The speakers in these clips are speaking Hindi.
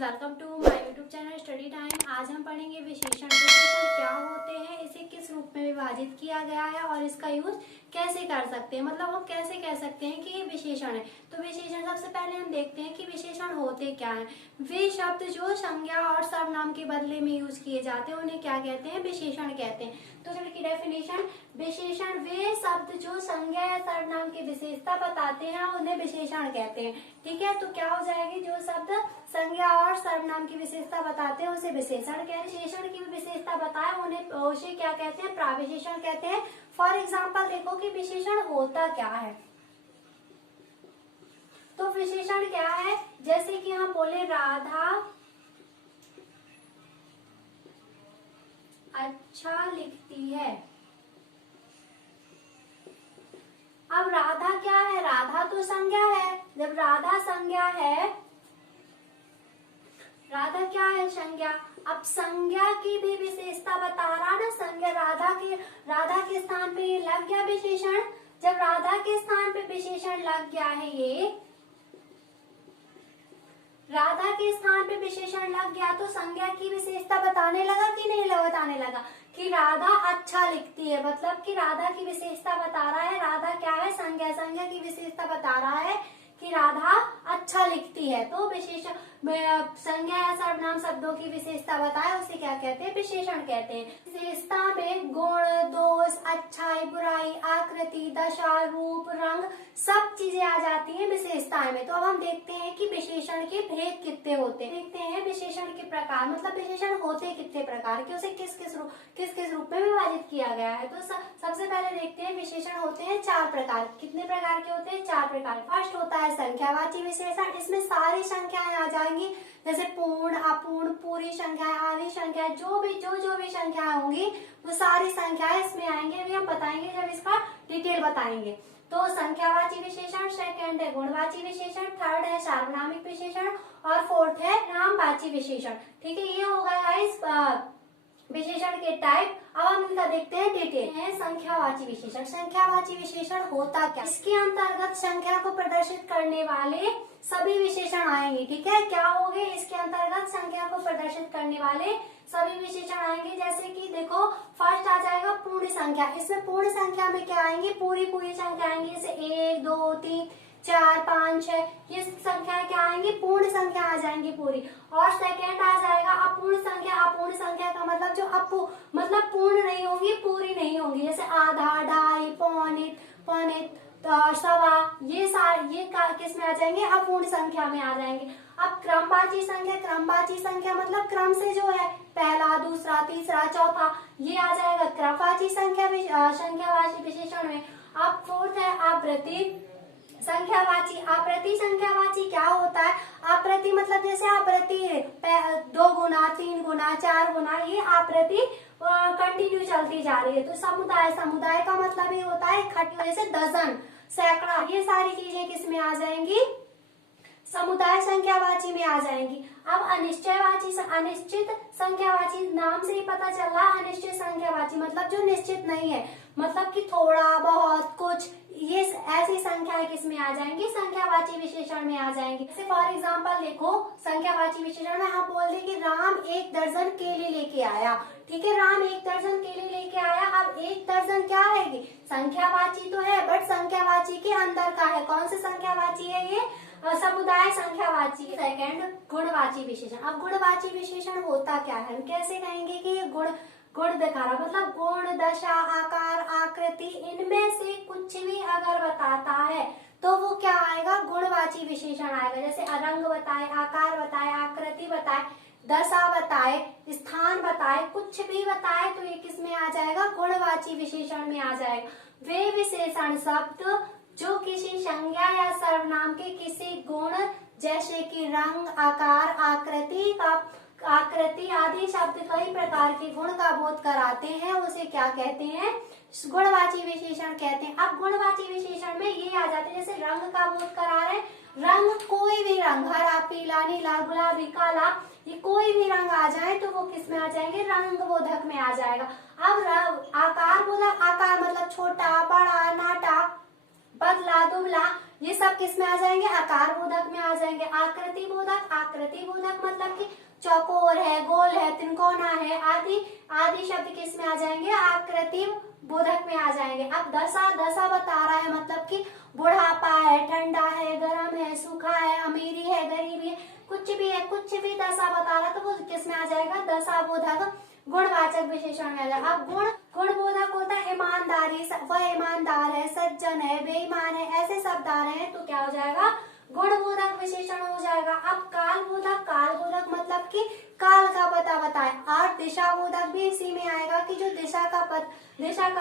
Welcome to my YouTube channel study time. आज हम पढ़ेंगे विशेषण। विशेषण क्या होते हैं, इसे किस रूप में विभाजित किया गया है और इसका यूज कैसे कर सकते हैं, मतलब हम कैसे कह सकते हैं कि ये विशेषण है। तो विशेषण सबसे पहले हम देखते हैं कि विशेषण होते क्या हैं। वे शब्द जो संज्ञा और सर्वनाम के बदले में यूज किए जाते हैं उन्हें क्या कहते हैं, विशेषण कहते हैं। तो चलिए डेफिनेशन, विशेषण वे शब्द जो संज्ञा या सर्वनाम की विशेषता बताते हैं उन्हें विशेषण कहते हैं। ठीक है, तो क्या हो जाएगी, जो शब्द संज्ञा और सर्वनाम की विशेषता बताते हैं उसे विशेषण कहते हैं। विशेषण की विशेषता बताए उन्हें उसे क्या कहते हैं, प्राविशेषण कहते हैं। फॉर एग्जाम्पल देखो कि विशेषण होता क्या है। तो विशेषण क्या है, जैसे कि हम बोले राधा अच्छा लिखती है। अब राधा क्या है, राधा तो संज्ञा है। जब राधा संज्ञा है, राधा क्या है, संज्ञा। अब संज्ञा की भी विशेषता बता रहा ना, संज्ञा राधा के स्थान पे ये लग गया विशेषण। जब राधा के स्थान पे विशेषण लग गया है, ये राधा के स्थान पे विशेषण लग गया तो संज्ञा की विशेषता बताने लगा कि नहीं बताने लगा, कि राधा अच्छा लिखती है। मतलब कि राधा की विशेषता बता रहा है। राधा क्या है, संज्ञा। संज्ञा की विशेषता बता रहा है कि राधा अच्छा लिखती है। तो विशेषण संज्ञा या सर्वनाम शब्दों की विशेषता बताए उसे क्या कहते हैं, विशेषण कहते हैं। विशेषता में गुण, दोष, अच्छाई, बुराई, आकृति, दशा, रूप, रंग सब चीजें आ जाती हैं विशेषताएं में। तो अब हम देखते हैं कि विशेषण के भेद कितने होते हैं। देखते हैं विशेषण के प्रकार, मतलब विशेषण होते कितने प्रकार के, उसे किस किस रूप में विभाजित किया गया है। तो सबसे पहले देखते हैं विशेषण होते हैं 4 प्रकार। कितने प्रकार के होते हैं, 4 प्रकार। फर्स्ट होता है संख्यावाची विशेषण। इसमें सारी संख्याएं आ जाएंगी, जैसे पूर्ण, अपूर्ण, पूरी संख्याएं, आधी संख्याएं, जो भी संख्याएं होंगी वो सारी संख्याएं इसमें आएंगे। अभी हम बताएंगे जब इसका डिटेल बताएंगे। तो संख्यावाची विशेषण, सेकंड है गुणवाची विशेषण, थर्ड है सार्वनामिक विशेषण और फोर्थ है नामवाची विशेषण। ठीक है, ये हो गया इस विशेषण के टाइप। अब हम इनका देखते हैं डिटेल। है संख्यावाची विशेषण। संख्यावाची विशेषण होता क्या, इसके अंतर्गत संख्या को प्रदर्शित करने वाले सभी विशेषण आएंगे। ठीक है, क्या होंगे, इसके अंतर्गत संख्या को प्रदर्शित करने वाले सभी विशेषण आएंगे। जैसे कि देखो, फर्स्ट आ जाएगा पूर्ण संख्या। इसमें पूर्ण संख्या में क्या आएंगे, पूरी संख्या आएंगी, जैसे 1, 2, 3, 4, 5, 6, ये संख्या क्या आएंगी, पूर्ण संख्या आ जाएंगी पूरी। और सेकेंड आ जाएगा अपूर्ण संख्या। अपूर्ण संख्या का मतलब जो मतलब पूर्ण नहीं होंगी, पूरी नहीं होंगी, जैसे आधा, ढाई, पौने, सवा, ये किस में आ जाएंगे, अपूर्ण संख्या में आ जाएंगे। अब क्रमवाची संख्या। क्रमवाची संख्या मतलब क्रम से जो है पहला, दूसरा, तीसरा, चौथा, ये आ जाएगा क्रमवाची संख्यावाची विशेषण में। अब फोर्थ है आप्रति संख्यावाची। आप्रति संख्यावाची क्या होता है, आप्रति मतलब जैसे आप्रति 2 गुना, 3 गुना, 4 गुना, ये आप्रति कंटिन्यू चलती जा रही है। तो समुदाय का मतलब ये होता है इकट्ठी, जैसे डजन, सैकड़ा, ये सारी चीजें किस में आ जाएंगी, समुदाय संख्यावाची में आ जाएंगी। अब अनिश्चित संख्यावाची, नाम से ही पता चल रहा है अनिश्चित संख्यावाची मतलब जो निश्चित नहीं है, मतलब कि थोड़ा बहुत कुछ, ये ऐसी संख्याएं किसमें आ जाएंगी, संख्यावाची विशेषण में आ जाएंगी। जैसे फॉर एग्जांपल देखो, संख्यावाची विशेषण में हम बोल दें कि राम 1 दर्जन केले लेके आया। ठीक है, राम 1 दर्जन केले लेके आया। अब 1 दर्जन क्या है, संख्यावाची तो है बट संख्यावाची के अंदर का है। कौन सी संख्यावाची है ये, समुदाय संख्यावाची। सेकंड गुणवाची विशेषण। अब गुणवाची विशेषण होता क्या है, हम कैसे कहेंगे कि ये गुण दिखा रहा, मतलब गुण, दशा, आकार, आकृति, इनमें से कुछ भी अगर बताता है तो वो क्या आएगा, गुणवाची विशेषण आएगा। जैसे रंग बताए, आकार बताए, आकृति बताए, दशा बताए, स्थान बताए, कुछ भी बताए तो ये किस में आ जाएगा, गुणवाची विशेषण में आ जाएगा। वे विशेषण शब्द जो किसी संज्ञा या सर्वनाम के किसी गुण, जैसे कि रंग, आकार, आकृति आदि शब्द कई प्रकार के गुण का बोध कराते हैं, उसे क्या कहते हैं, गुणवाची विशेषण कहते हैं। अब गुणवाची विशेषण में ये आ जाते हैं, जैसे रंग का बोध करा रहे, रंग कोई भी रंग, हरा, पीला, नीला, गुलाबी, काला, ये कोई भी रंग आ जाए तो वो किस में आ जाएंगे, रंग बोधक में आ जाएगा। अब आकार बोला, आकार मतलब छोटा, बड़ा, नाटा, पतला, दुबला, ये सब किस में आ जाएंगे, आकार बोधक में आ जाएंगे। आकृति बोधक मतलब कि चौकोर है, गोल है, त्रिकोणा है, आदि आदि शब्द किस में आ जाएंगे, आकृति बोधक में आ जाएंगे। अब दशा बता रहा है, मतलब कि बुढ़ापा है, ठंडा है, गर्म है, सूखा है, अमीरी है, गरीबी है, कुछ भी है, कुछ भी दशा बता रहा है तो वो किस में आ जाएगा, दशा बोधक गुणवाचक विशेषण में आ जाएगा। अब गुण बोधक होता है ईमानदारी, वह ईमानदार है, सज्जन है, बेईमान है, ऐसे शब्द आ रहे हैं तो क्या हो जाएगा, गुण बोधक विशेषण हो जाएगा। अब काल बोधक मतलब कि काल का पता बताए, और दिशा बोधक भी इसी में आएगा कि जो दिशा का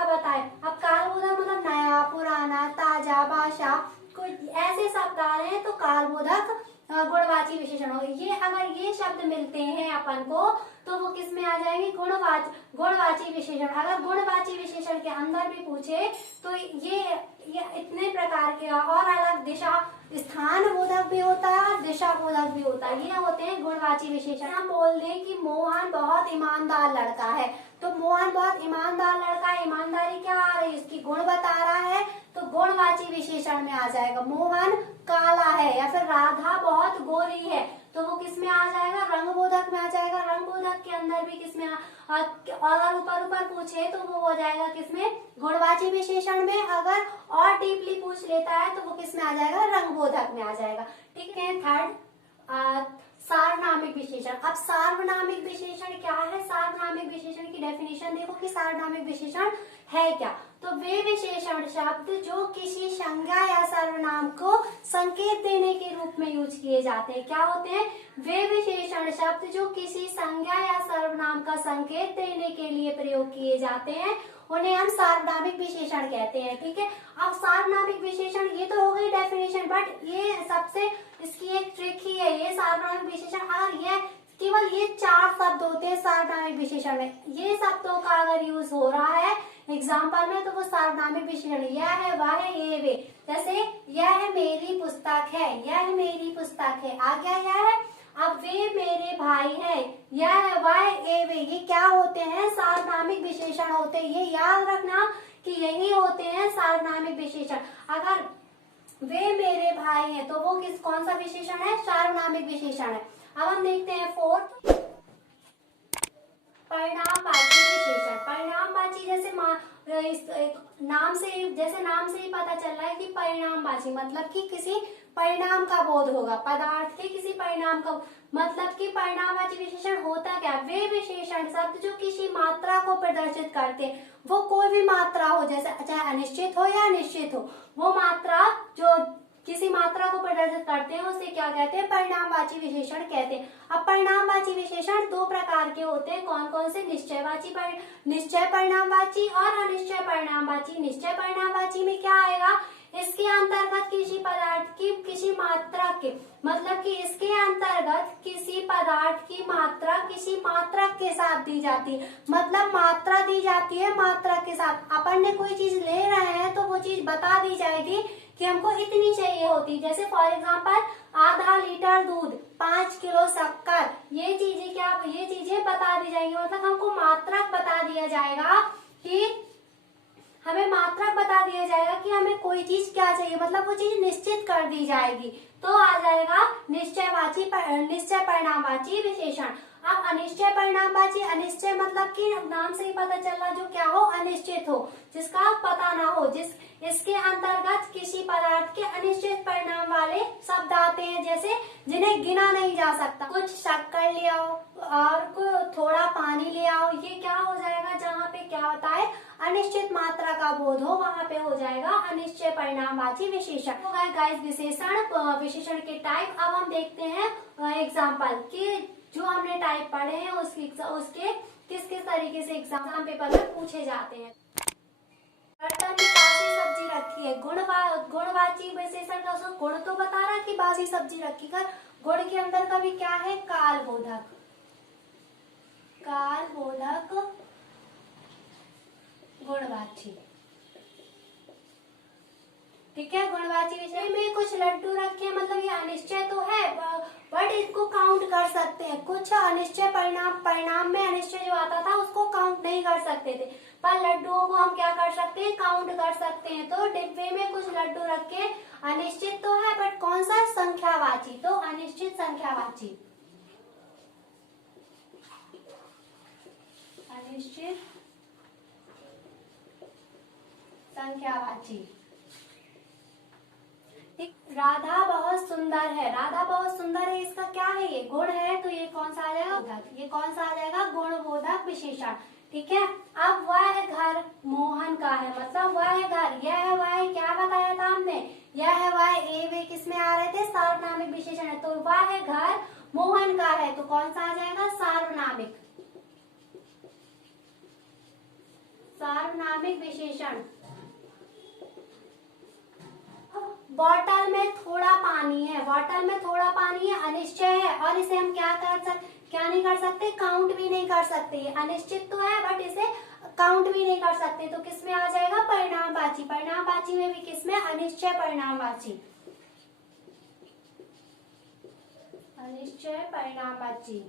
बताए। अब काल बोधक मतलब नया, पुराना, ताजा, भाषा, कोई ऐसे शब्द आ रहे हैं तो काल बोधक गुणवाची विशेषण हो। ये अगर ये शब्द मिलते हैं अपन को तो वो किस में आ जाएंगे, गुणवाची विशेषण। अगर गुणवाची विशेषण के अंदर भी पूछे तो ये इतने प्रकार के और अलग दिशा स्थान बोधक भी होता है और दिशा बोधक भी होता है, ये होते हैं गुणवाची विशेषण। हम बोल दें कि मोहन बहुत ईमानदार लड़का है, तो मोहन बहुत ईमानदार लड़का है, ईमानदारी क्या आ रही है, इसकी गुण बता रहा है तो गुणवाची विशेषण में आ जाएगा। मोहन काला है या फिर राधा बहुत गोरी है तो वो किस में आ जाएगा, रंग बोधक में आ जाएगा। रंग बोधक के अंदर भी किस में अगर ऊपर पूछे तो वो हो जाएगा किसमें, गुणवाची विशेषण में। अगर और डीपली पूछ लेता है तो वो किस में आ जाएगा, रंग बोधक में आ जाएगा। ठीक है, थर्ड सार्वनामिक विशेषण। अब सार्वनामिक विशेषण क्या है, सार्वनामिक विशेषण की डेफिनेशन देखो कि सार्वनामिक विशेषण है क्या। तो वे विशेषण शब्द जो किसी संज्ञा या सर्वनाम को संकेत देने के रूप में यूज किए जाते हैं। क्या होते हैं, वे विशेषण शब्द जो किसी संज्ञा या सर्वनाम का संकेत देने के लिए प्रयोग किए जाते हैं उन्हें हम सार्वनामिक विशेषण कहते हैं। ठीक है, अब सार्वनामिक विशेषण ये तो हो गई डेफिनेशन, बट ये सबसे इसकी एक ट्रिक ही है ये सार्वनामिक विशेषण। और ये केवल ये 4 शब्द होते हैं सार्वनामिक विशेषण में, ये शब्दों का अगर यूज हो रहा है एग्जाम्पल में तो वो सार्वनामिक विशेषण। यह है, वह है, ये वे। जैसे यह मेरी पुस्तक है, यह मेरी पुस्तक है, आ गया यह है। अब वे मेरे भाई है, यह है, वह है, ये वे, ये क्या होते हैं, सार्वनामिक विशेषण होते हैं। ये याद रखना कि यही होते हैं सार्वनामिक विशेषण। अगर वे मेरे भाई हैं तो वो कौन सा विशेषण है, सार्वनामिक विशेषण है। अब हम देखते हैं फोर्थ, परिणामवाची विशेषण। परिणामवाची जैसे नाम से ही पता चल रहा है कि परिणामवाची मतलब कि किसी परिणाम का बोध होगा, पदार्थ के किसी परिणाम का, मतलब कि परिणामवाची विशेषण होता क्या, वे विशेषण शब्द जो किसी मात्रा को प्रदर्शित करते हैं, वो कोई भी मात्रा हो, जैसे चाहे अनिश्चित हो या निश्चित हो, वो मात्रा जो किसी मात्रा को प्रदर्शित करते हैं उसे क्या कहते हैं, परिणामवाची विशेषण कहते हैं। अब परिणामवाची विशेषण 2 प्रकार के होते हैं, कौन कौन से, निश्चय परिणामवाची और अनिश्चय परिणामवाची। निश्चय परिणामवाची में क्या आएगा, इसके अंतर्गत किसी पदार्थ की किसी मात्रा के, मतलब कि इसके अंतर्गत किसी पदार्थ की मात्रा किसी मात्रक के साथ दी जाती है, मतलब मात्रा दी जाती है मात्रक के साथ। अपन ने कोई चीज ले रहे हैं तो वो चीज बता दी जाएगी कि हमको इतनी चाहिए होती, जैसे फॉर एग्जांपल आधा लीटर दूध, 5 किलो शक्कर, ये चीजें बता दी जाएंगी, मतलब हमको मात्रक बता दिया जाएगा कि हमें मात्रक बता दिया जाएगा कि हमें कोई चीज क्या चाहिए, मतलब वो चीज निश्चित कर दी जाएगी, तो आ जाएगा निश्चय परिणामवाची विशेषण। अब अनिश्चय परिणामवाची, अनिश्चय मतलब कि नाम से ही पता चल रहा जो क्या हो, अनिश्चित हो, जिसका पता ना हो, इसके अंतर्गत किसी पदार्थ के अनिश्चित परिणाम वाले शब्द आते हैं, जैसे जिन्हें गिना नहीं जा सकता। कुछ शक्कर ले आओ और थोड़ा पानी ले आओ, ये क्या हो जाएगा, जहाँ पे क्या होता है अनिश्चित मात्रा का बोध हो वहाँ पे हो जाएगा अनिश्चय परिणामवाची विशेषण। तो गाइस विशेषण के टाइप। अब हम देखते हैं एग्जाम्पल कि जो हमने टाइप पढ़े हैं उसके किस किस तरीके से एग्जाम पेपर में पूछे जाते हैं। बर्तन में बासी सब्जी रखी है, गुणवाची विशेषण का उसको गुण तो बता रहा कि बासी सब्जी रखी कर, गुण के अंदर का भी क्या है, काल बोधक गुणवाची। ठीक है। गुणवाची विशेषण में कुछ लड्डू रखे, मतलब ये अनिश्चय तो है बट इसको काउंट कर सकते हैं। कुछ अनिश्चय परिणाम में अनिश्चय जो आता था उसको काउंट नहीं कर सकते थे, पर लड्डुओं को हम क्या कर सकते हैं, काउंट कर सकते हैं। तो डिब्बे में कुछ लड्डू रखे, अनिश्चित तो है बट कौन सा, संख्यावाची, तो अनिश्चित संख्यावाची, अनिश्चित संख्यावाची। ठीक, राधा बहुत सुंदर है, राधा बहुत सुंदर है, इसका क्या है, ये गुण है, तो ये कौन सा आ जाएगा, ये कौन सा आ जाएगा, गुणबोधक विशेषण। ठीक है। अब वह घर मोहन का है, मतलब वह घर, यह वह क्या बताया था हमने, यह वह ए वे किस में आ रहे थे, सार्वनामिक विशेषण है, तो वह घर मोहन का है, तो कौन सा आ जाएगा, सार्वनामिक, सार्वनामिक विशेषण। बॉटल में थोड़ा पानी है, बॉटल में थोड़ा पानी है, अनिश्चय है, और इसे हम क्या नहीं कर सकते, काउंट भी नहीं कर सकते। ये अनिश्चित तो है बट इसे काउंट भी नहीं कर सकते, तो किस में आ जाएगा, परिणामवाची। परिणामवाची में भी किस में, अनिश्चय परिणामवाची, अनिश्चय परिणामवाची।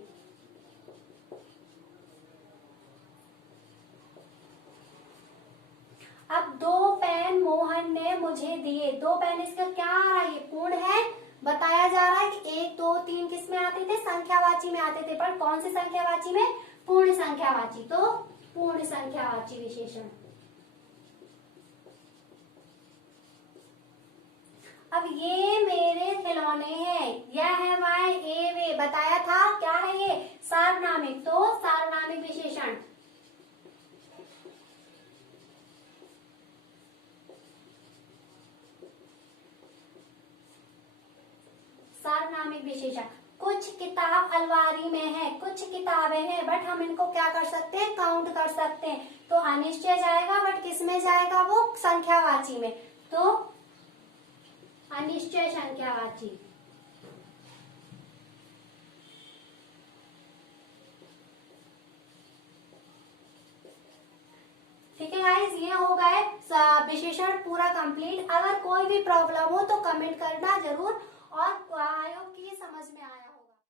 अब 2 पेन मोहन ने मुझे दिए, 2 पेन, इसका क्या आ रहा है, ये पूर्ण है, बताया जा रहा है कि 1 2 3 किस में आते थे, संख्यावाची में आते थे, पर कौन से संख्यावाची में, पूर्ण संख्यावाची, तो पूर्ण संख्यावाची विशेषण। अब ये मेरे खिलौने हैं, यह है वह ए वे, बताया था क्या है ये, सार्वनामिक, तो सार्वनामिक विशेषण, सार्वनामिक विशेषण। कुछ किताब अलमारी में है, कुछ किताबें हैं बट हम इनको क्या कर सकते हैं, काउंट कर सकते हैं, तो अनिश्चय जाएगा बट किस में जाएगा, वो संख्यावाची में, तो अनिश्चय संख्यावाची। ठीक है गाइस, ये हो गए विशेषण पूरा कंप्लीट। अगर कोई भी प्रॉब्लम हो तो कमेंट करना जरूर, और आई होप कि ये समझ में आया होगा।